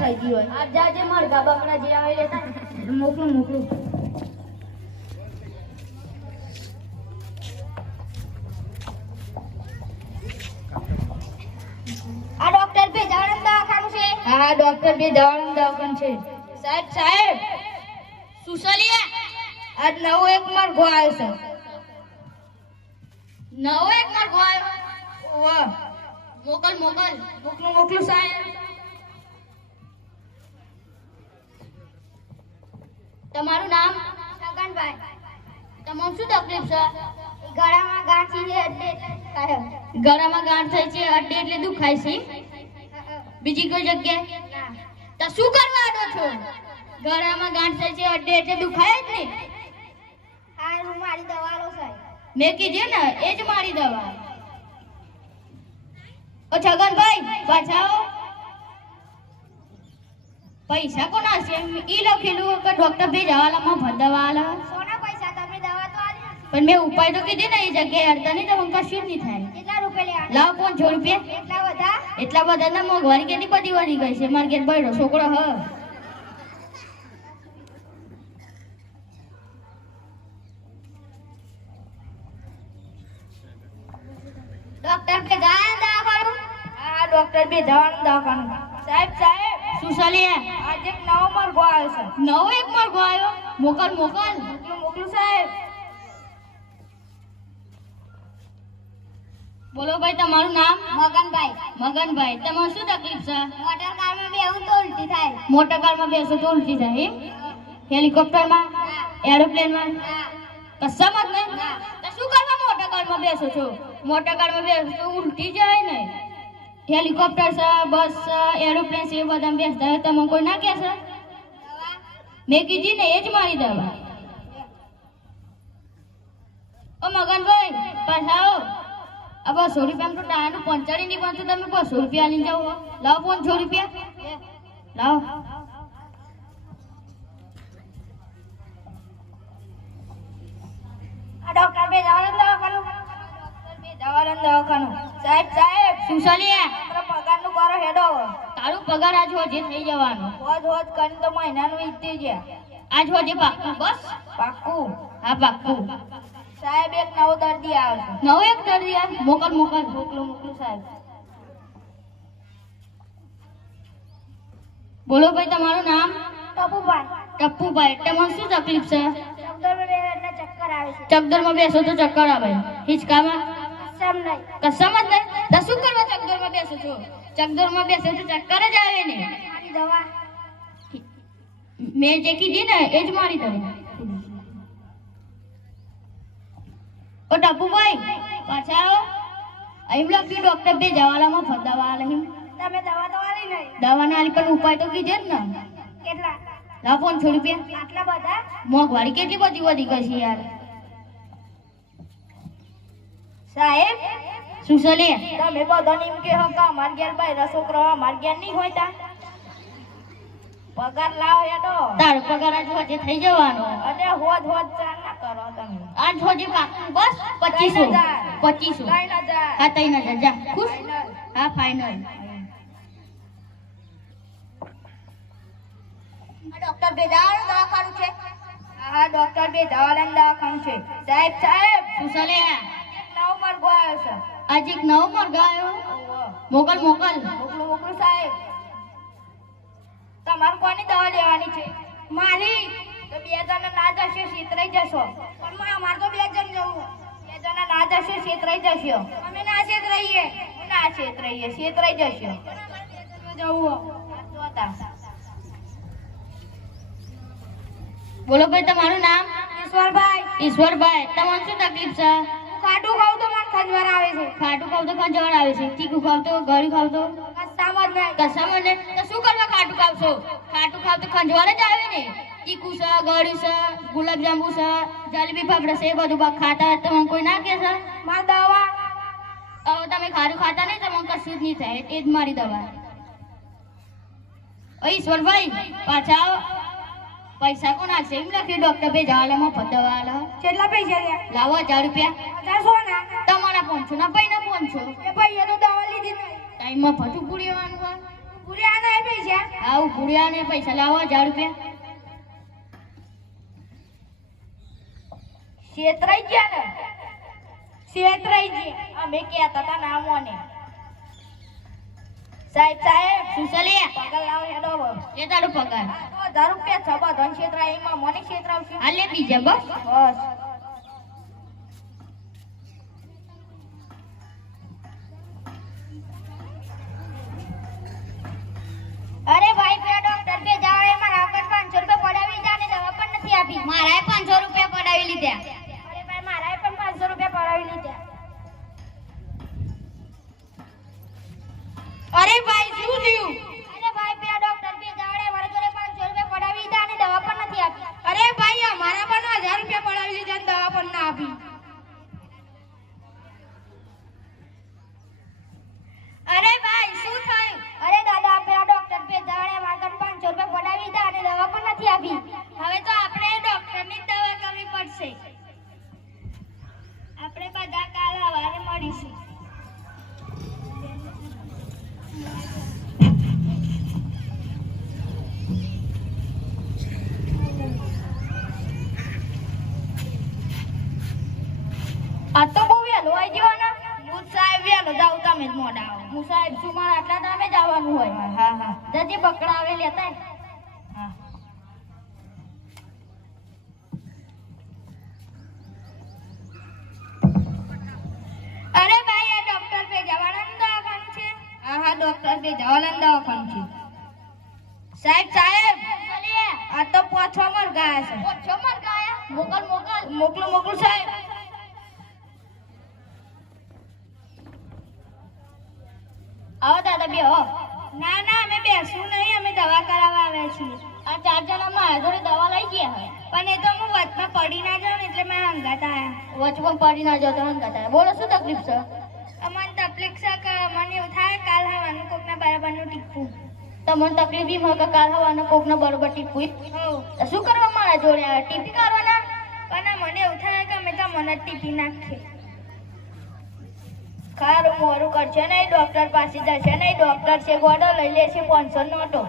થઈ ગઈ હોય. આજ જાજે મરઘા બકરા જે આવે લેતા મોકલું મોકલું. આ ડોક્ટર ભેજાવાળા દવાખાનું છે. હા ડોક્ટર ભેજાવાળા દવાખાનું છે. સાહેબ સાહેબ સુસલિયા આજ નવો એક મરઘો આવ્યો છે. નવો એક મરઘો આવ્યો. વાહ મોકલ મોકલ. મોકલું મોકલું સાહેબ. તમારું નામ? છગનભાઈ. તમારું શું તકલીફ છે? ગળામાં ગાંઠી છે એટલે કાયમ. ગળામાં ગાંઠ થઈ છે અડ્ડે એટલે દુખાય છે. બીજી કોઈ જગ્યાએ? ના. તો શું કરવા આડો છો? ગળામાં ગાંઠ થઈ છે અડ્ડે એટલે દુખાય જ ને. આ હું મારી દવા લો સાહેબ. મેં કીધું ને એ જ મારી દવા. ઓ છગનભાઈ પાછા આવો. પૈસા કોના છે? ઈ લખેલું કે ડોક્ટર ભેજાવાલામાં ભદવા આલા. સોના પૈસા તમે દવા તો આલી નથી. પણ મેં ઉપાય તો કીધી ને એ જગ્યાએ અડતા નહીં તો મને કશું જ નહીં થાય. કેટલા રૂપિયા લેવાના? લાવ 500 રૂપિયા. એટલા બધા? એટલા બધા ના મોંઘવારી કેટલી બધી વધી ગઈ છે. મારે ઘેર બૈરો છોકરો હ. ડોક્ટર ભેજાવાળા દવાખાનું? હા ડોક્ટર ભેજાવાળા દવાખાનું. સાહેબ સાહેબ શું ચાલ્યા? આજ એક નવો મરઘો આવ્યો છે. નવો એક મરઘો આવ્યો. મોકલ મોકલ. મોકલું મોકલું સાહેબ. બોલો ભાઈ તમારું નામ? મગનભાઈ. મગનભાઈ તમારે શું તકલીફ છે? મોટર કારમાં બેહું તો ઉલટી થાય. મોટર કારમાં બેસો તો ઉલટી થાય એમ? હેલિકોપ્ટરમાં? એરોપ્લેનમાં? કશામાં જ નહીં? તો શું કરવા મોટર કારમાં બેસો છો? મોટર કારમાં બેસો તો ઉલટી જાય ને. હેલિકોપ્ટર છે, બસ છે, એરોપ્લેન છે, એ બધા બેસતા હોય તમે કોઈ ના કહેશે? મેં કીધી ને એ જ મારી દવા. ઓ મગનભાઈ પાછા આવો. આ 200 રૂપિયા તો ટાયાનું પંચાડી નહીં બનતું, તમે 200 રૂપિયા લઈને જાઓ. લાવો 500 રૂપિયા લાવો. આ ડોક્ટર ભેજાવાળા દવાખાનું. ડોક્ટર ભેજાવાળા દવાખાનું. સાહેબ સાહેબ શું ચાલ્યા? મારા પગારનું કરો હેડો. તારું પગાર આજ હોજે થઈ જવાનો. હોજ હોજ કરીને તો મહિનાનું વીતી ગયા. આજ હોજે પાક્કું બસ? પાક્કું. હા પાક્કું. સાહેબ એક નવો દર્દી આવ્યો છે. નવો એક દર્દી આ મોકલ મોકલ. મોકલું મોકલું સાહેબ. બોલો ભાઈ તમારું નામ? ટપુભાઈ. ટપ્પુભાઈ તમારે શું તકલીફ છે? ડોક્ટર એટલે ચક્કર આવે છે. ચકદરમાં બેસો તો ચક્કર આવે. હિંચકામાં? સમ નહીં. કશામાં જ નહીં? તો શું કરવા ચકદરમાં બેસો છો? ચકદરમાં બેસો તો ચક્કર જ આવે ને. મારી દવા. મેં જે કીધી ને એ જ મારી દવા. ઓ ટપ્પુભાઈ પાછા આવો. અહીં લખ્યું ડોક્ટર ભેજાવાલામાં ફદવા આલે. તમે દવા તો આલી નહીં. દવા ના આલી પણ ઉપાય તો કીધે જ ને. કેટલા? લાવ 500 રૂપિયા. આટલા બધા? મોંઘવારી કેટલી બધી વધી ગઈ છે યાર. સાહેબ શું છે લે? તમે બધા એમ કે હો કે અમાર ઘેર બૈરા છોકરો અમાર ઘેર નહીં હોય તા. પગાર લાવો હેડો. તારો પગાર આજ હોજે થઈ જવાનો. અને હોજ હોજ ચાલ ના કરો તમે. આજ હોજે પાક્કું બસ 2500. 2500. 3000. હા 3000 જા ખુશ. ફાઇનલ. હા ફાઇનલ. ડોક્ટર ભેજાવાળા દવાખાનું છે. હા ડોક્ટર ભેજાવાળા દવાખાનું છે. સાહેબ સાહેબ શું છે લે? એક નવો મરઘો આવ્યો છે. આજ એક નવો મરઘો આવ્યો. મોકલ મોકલ. મોકલું મોકલું સાહેબ. તમારે કોની દવા લેવાની છે? મારી. તો 2 જણા ના જશે છેતરાઈ જશો. પણ અમારે તો 2 જણ જવું. 2 જણા ના જશે છેતરાઈ જશો. અમે ના છે રહીએ. ના છેતરાઈએ છેતરાઈ જશો. જવું. જોતા બોલો ભાઈ તમારું નામ? ઈશ્વરભાઈ. ઈશ્વરભાઈ તમારે શું તકલીફ છે? ખાટું ખાવ તો મને ખંજવાર આવે છે. ખાટું ખાવ તો ખંજવાળ આવે છે. તીખું ખાવ તો ગળ્યું ખાવ તો કશામાં જ નહીં. કશામાં ને? તો શું કરવા ખાટું ખાવશો? ખાટું ખાવ તો ખંજવાળ જ આવે ને. તીખું છે, ગળ્યું છે, ગુલાબજાંબુ છે, જલેબી ફાફડા છે, એ બધું ખાતા તમને કોઈ ના કહે છે? મારી દવા. તમે ખારું ખાતા નહીં તમને કશું જ નહીં થાય. એ જ મારી દવા. ઈશ્વરભાઈ પાછા આવો. પૈસા કોણ આપશે? એમ લખ્યું ડોક્ટર ભેજાવાલામાં ફદવા આલા. કેટલા પૈસા લે? લાવો 1000 રૂપિયા. 50 સોના. તમારા 500 ના પૈના 500. એ ભાઈએ તો દવા લીધી નહીં. ટાઈમમાં ભથું પૂરી આવવાનું હોય. પૂરી આ નહીં પૈસા. આવું ભૂડ્યા ને પૈસા લાવો 1000 રૂપિયા. છેતરાઈ ગયા ને છેતરાઈ ગયા. અમે કહેતા હતા ના મોને. સાહેબ શું છે લે? પગાર લાવો હેડો હવે. એ તારો પગાર. તો 1000 રૂપિયા છે બધા છેતરાય એમાં મને છેતરાવશે. આ લે બીજા બસ. બસ અરે ભાઈ પેલા ડોક્ટર બે જાવ એ મારા આગળ 500 રૂપિયા પડાવી જા ને દવા પણ નથી આપી. મારાએ 500 રૂપિયા પડાવી લીધા. અરે ભાઈ મારાએ પણ 500 રૂપિયા પડાવી લીધા. અરે ભાઈ શું થયું? અરે ભાઈ પેલા ડોક્ટર બે જાવ એ મારા જોડે 500 રૂપિયા પડાવી જા ને દવા પણ નથી આપી. અરે ભાઈ અમારા પણ 1000 રૂપિયા પડાવી દીધા ને દવા પણ ના આપી. અરે ભાઈ શું થયું? અરે દાદા પેલા ડોક્ટર બે જાવ એ મારા 500 રૂપિયા પડાવી જા ને દવા પણ નથી આપી. હવે તો આપણે ડોક્ટરની જ દવા કરવી પડશે. આપણે બધા કાલ સવારે મળીશું. આ તો બહુ વહેલું આવી જવાના. હું સાહેબ વહેલો જાવ તમે જ મોડા આવો. હું સાહેબ શું મારા આટલા ટાઈમે જ આવવાનું હોય. હા જજી બકડા આવે લેતા હા. અરે ભાઈ આ ડોક્ટર પે જવાના દવાખાનું છે. હા ડોક્ટર પે જવાના દવાખાનું છે. સાહેબ આ તો પોછો મર ગયા છે. ઓછો મર ગયા. મોકલું સાહેબ. આવો દાદા બે હો. ના અમે બેસવું નહીં, અમે દવા કરાવવા આવ્યા છીએ. આ 4 જણા મારા જોડે દવા લઈ ગયા હે. પણ એ તો હું વચમાં પડી ના જાઉં ને એટલે મેં હંગાતા આયા. વચમાં પડી ના જાવ તો હંગાતા. બોલો શું તકલીફ છે? અમને તકલીફ છે કે મને એવું થાય કાલ હવાનું કોકના બરાબરનું ટીપું. તમને તકલીફ બી મળે કાલ હવાના કોકને બરોબર ટીપું. હો શું કરવા મારા જોડે આવ્યા? ટીપી કરવાના? પણ મને એવું થાય કે અમે તો મને જ ટીપી નાખીએ. ખારું મોરું કરશે નહીં, ડોક્ટર પાસે જશે નહીં, ડોક્ટર છે ગોડો લઈ લેશે 500 નોટો.